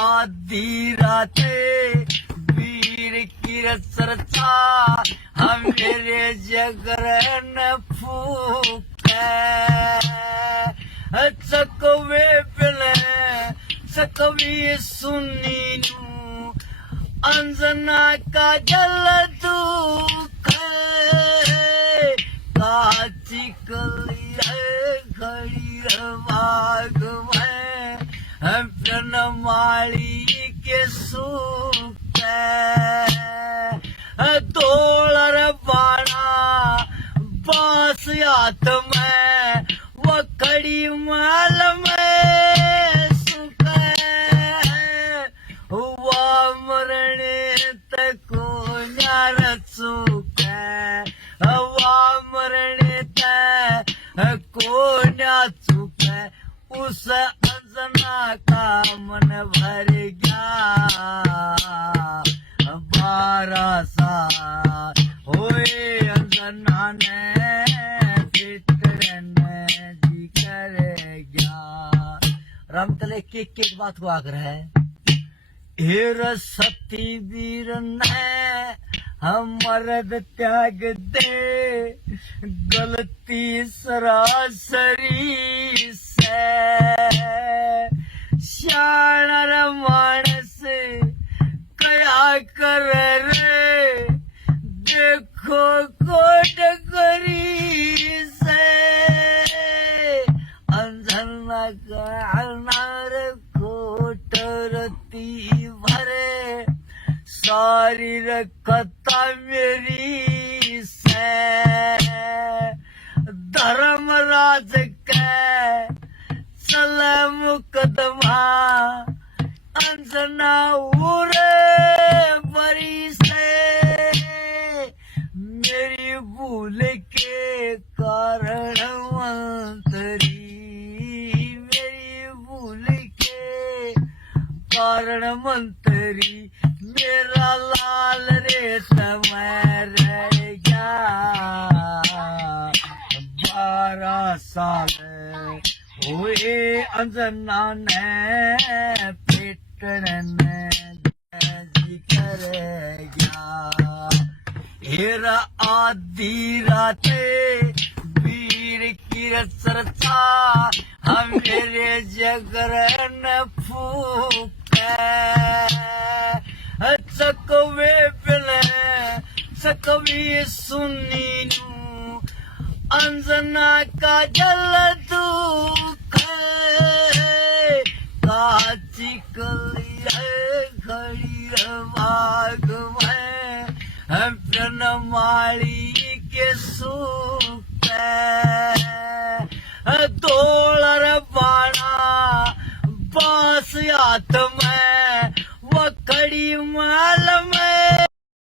आधी राते वीर की चर्चा हम मेरे जगरन फूके चकवे पिले चकवी सुनी नू अंजना का जल दुख काची कलिया घड़ी रवाग माली के सुख तोलर बाणा बांस हाथ में वो कड़ी माल में सुख हुआ मरने तको न्यार सुख हुआ मरने तको न्या सुख उस अंजना का मन भर गया 12 साल होए अंजना ने जी कर गया। रामतले के बात हुआ कर है हेर सती वीर ने हम मर्द त्याग दे गलती सरासरी शाणर मानस कया कर रे देखो कोट करी से अंधना का कोटरती भरे सारी रखता मेरी से धर्मराज के चल मुकदमा अंजना उरे बरी से मेरी भूल के कारण मंत्री मेरी भूल के कारण मंत्री मेरा लाल रे समय रह गया 12 साल हुए अंजना ने पेटन कर गया हेरा आधी राते वीर की चर्चा हम मेरे जगरन फूके चकवे पिले चकवी सुनी नू अंजना का जल दुख काची कलिया घड़ी रवाग माली के सुख तोलर बाणा बांस हाथ